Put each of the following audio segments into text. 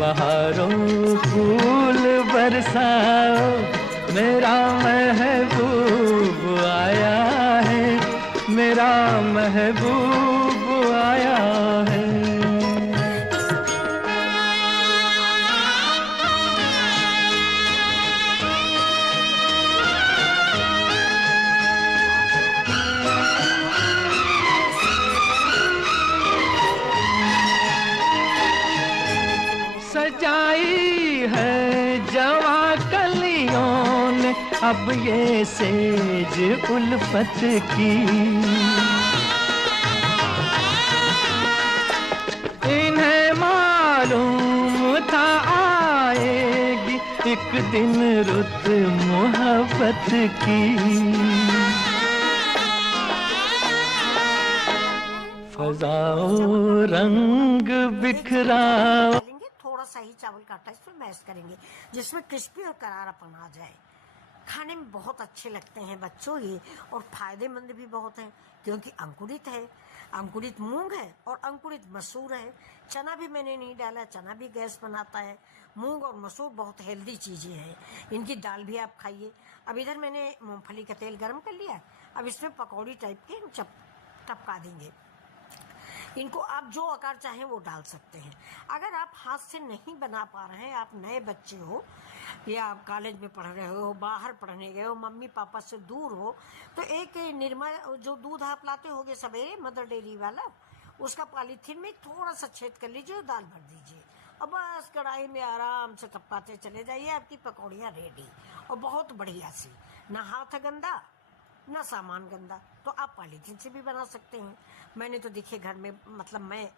बहारों फूल बरसाओ, मेरा महबूब आया है, मेरा महबूब आया है। सजाई है जवा कलियों ने अब ये सेज उल्फत की, इन्हें मालूम था आएगी एक दिन रुत मोहब्बत की। फजाओ रंग बिखराओ। थोड़ा सा ही चावल का आटा इसमें मैश करेंगे जिसमें क्रिस्पी और करारापन आ जाए। खाने में बहुत अच्छे लगते हैं बच्चों ये, और फायदेमंद भी बहुत हैं क्योंकि अंकुरित है, अंकुरित मूंग है और अंकुरित मसूर है। चना भी मैंने नहीं डाला, चना भी गैस बनाता है। मूंग और मसूर बहुत हेल्दी चीजें हैं, इनकी दाल भी आप खाइए। अब इधर मैंने मूंगफली का तेल गर्म कर लिया, अब इसमें पकौड़ी टाइप के हम टपका देंगे। इनको आप जो आकार चाहें वो डाल सकते हैं। अगर आप हाथ से नहीं बना पा रहे हैं, आप नए बच्चे हो या आप कॉलेज में पढ़ रहे हो, बाहर पढ़ने गए हो, मम्मी पापा से दूर हो, तो एक निर्मा जो दूध आप लाते होगे सवेरे मदर डेयरी वाला, उसका पॉलीथीन में थोड़ा सा छेद कर लीजिए और दाल भर दीजिए और बस कढ़ाई में आराम से टपकाते चले जाइए, आपकी पकौड़ियाँ रेडी। और बहुत बढ़िया सी, ना हाथ गंदा ना सामान गंदा, तो आप पॉलीथीन से भी बना सकते हैं। मैंने तो देखिए घर में, मतलब मैं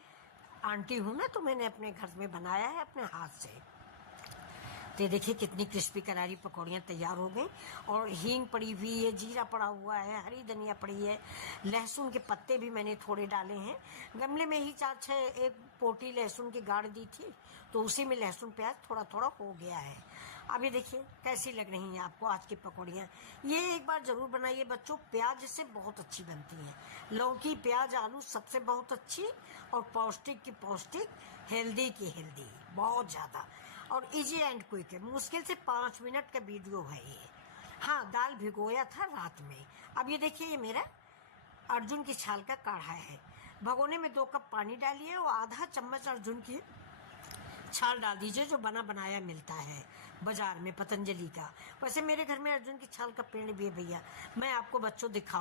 आंटी हूँ ना, तो मैंने अपने घर में बनाया है अपने हाथ से। तो देखिए कितनी क्रिस्पी करारी पकौड़ियाँ तैयार हो गई। और हींग पड़ी हुई है, जीरा पड़ा हुआ है, हरी धनिया पड़ी है, लहसुन के पत्ते भी मैंने थोड़े डाले हैं। गमले में ही 4-6 एक पोटी लहसुन की गाड़ दी थी, तो उसी में लहसुन प्याज थोड़ा थोड़ा हो गया है। अब ये देखिए कैसी लग रही हैं आपको आज की पकौड़ियाँ। ये एक बार जरूर बनाइए बच्चों, प्याज से बहुत अच्छी बनती है। लौकी प्याज आलू सबसे बहुत अच्छी, और पौष्टिक की पौष्टिक, हेल्दी की हेल्दी, बहुत ज़्यादा, और इजी एंड क्विक है। मुश्किल से 5 मिनट का वीडियो है ये। हाँ, दाल भिगोया था रात में। अब ये देखिए ये मेरा अर्जुन की छाल का काढ़ा है। भगोने में 2 कप पानी डालिए और आधा चम्मच अर्जुन की छाल डाल दीजिए, जो बना बनाया मिलता है बाजार में पतंजलि का। वैसे मेरे घर में अर्जुन की छाल का पेड़ भी है भैया, मैं आपको बच्चों दिखाऊं।